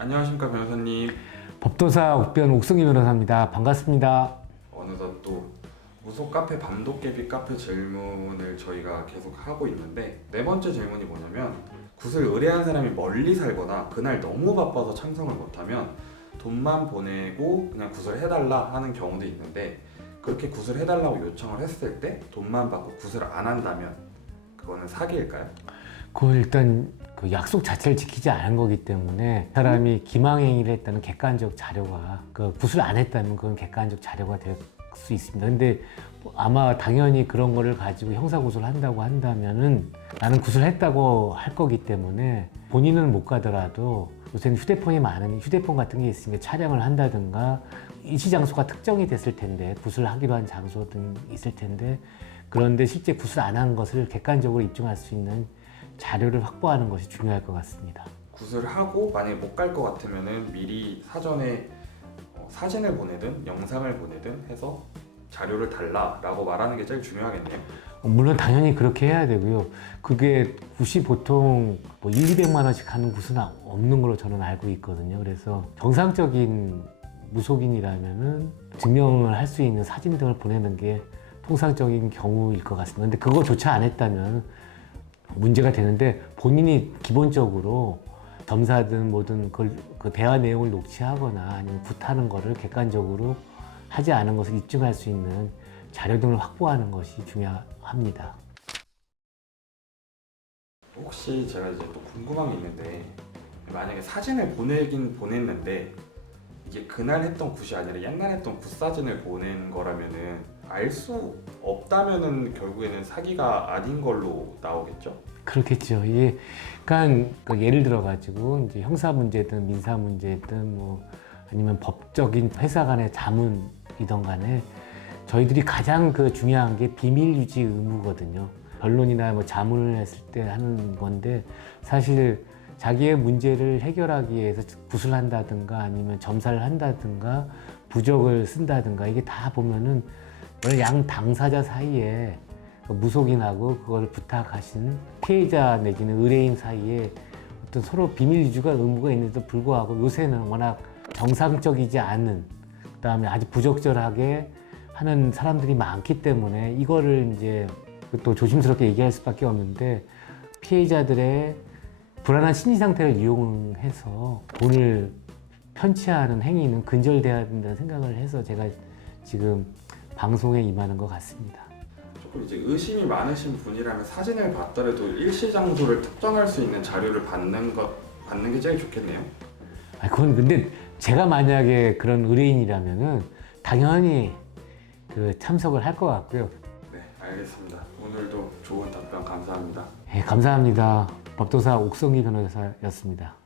안녕하십니까 변호사님. 법도사 옥변 옥승희 변호사입니다. 반갑습니다. 어느덧 또 무속 카페 밤도깨비 카페 질문을 저희가 계속 하고 있는데, 네 번째 질문이 뭐냐면, 굿을 의뢰한 사람이 멀리 살거나 그날 너무 바빠서 참석을 못하면 돈만 보내고 그냥 굿을 해달라 하는 경우도 있는데, 그렇게 굿을 해달라고 요청을 했을 때 돈만 받고 굿을 안 한다면 그거는 사기일까요? 그 일단 그 약속 자체를 지키지 않은 거기 때문에 사람이 기망행위를 했다는 객관적 자료가, 그 굿을 안 했다면 그건 객관적 자료가 될 수 있습니다. 근데 아마 당연히 그런 거를 가지고 형사고소를 한다고 한다면은 나는 굿을 했다고 할 거기 때문에 본인은 못 가더라도 요새는 휴대폰이 많은 휴대폰 같은 게 있으니까 촬영을 한다든가 일시 장소가 특정이 됐을 텐데, 굿을 하기로 한 장소 등 있을 텐데, 그런데 실제 굿을 안 한 것을 객관적으로 입증할 수 있는 자료를 확보하는 것이 중요할 것 같습니다. 굿을 하고 만약에 못 갈 것 같으면은 미리 사전에 사진을 보내든 영상을 보내든 해서 자료를 달라라고 말하는 게 제일 중요하겠네요. 물론 당연히 그렇게 해야 되고요. 그게 굿이 보통 뭐 1, 200만 원씩 하는 굿은 없는 걸로 저는 알고 있거든요. 그래서 정상적인 무속인이라면은 증명을 할 수 있는 사진 등을 보내는 게 통상적인 경우일 것 같습니다. 근데 그거조차 안 했다면 문제가 되는데, 본인이 기본적으로 점사든 뭐든 그 대화 내용을 녹취하거나 아니면 굿하는 거를 객관적으로 하지 않은 것을 입증할 수 있는 자료 등을 확보하는 것이 중요합니다. 혹시 제가 이제 또 궁금한 게 있는데, 만약에 사진을 보내긴 보냈는데 이게 그날 했던 굿이 아니라 옛날 했던 굿 사진을 보낸 거라면은 알 수 없다면은 결국에는 사기가 아닌 걸로 나오겠죠? 그렇겠죠. 이게 그러니까 그 예를 들어 가지고 이제 형사 문제든 민사 문제든 뭐 아니면 법적인 회사 간의 자문이든 간에 저희들이 가장 그 중요한 게 비밀 유지 의무거든요. 변론이나 뭐 자문을 했을 때 하는 건데, 사실 자기의 문제를 해결하기 위해서 굿을 한다든가 아니면 점사를 한다든가 부적을 쓴다든가, 이게 다 보면은 양 당사자 사이에 무속인하고 그걸 부탁하신 피해자 내지는 의뢰인 사이에 어떤 서로 비밀 유지가 의무가 있는데도 불구하고 요새는 워낙 정상적이지 않은, 그다음에 아주 부적절하게 하는 사람들이 많기 때문에 이거를 이제 또 조심스럽게 얘기할 수밖에 없는데, 피해자들의 불안한 심리 상태를 이용해서 돈을 편취하는 행위는 근절돼야 된다는 생각을 해서 제가 지금 방송에 임하는 것 같습니다. 조금 이제 의심이 많으신 분이라면 사진을 봤더라도 일시 장소를 특정할 수 있는 자료를 받는 게 제일 좋겠네요. 그건 근데 제가 만약에 그런 의뢰인이라면은 당연히 그 참석을 할 것 같고요. 네, 알겠습니다. 오늘도 좋은 답변 감사합니다. 감사합니다. 법도사 옥성희 변호사였습니다.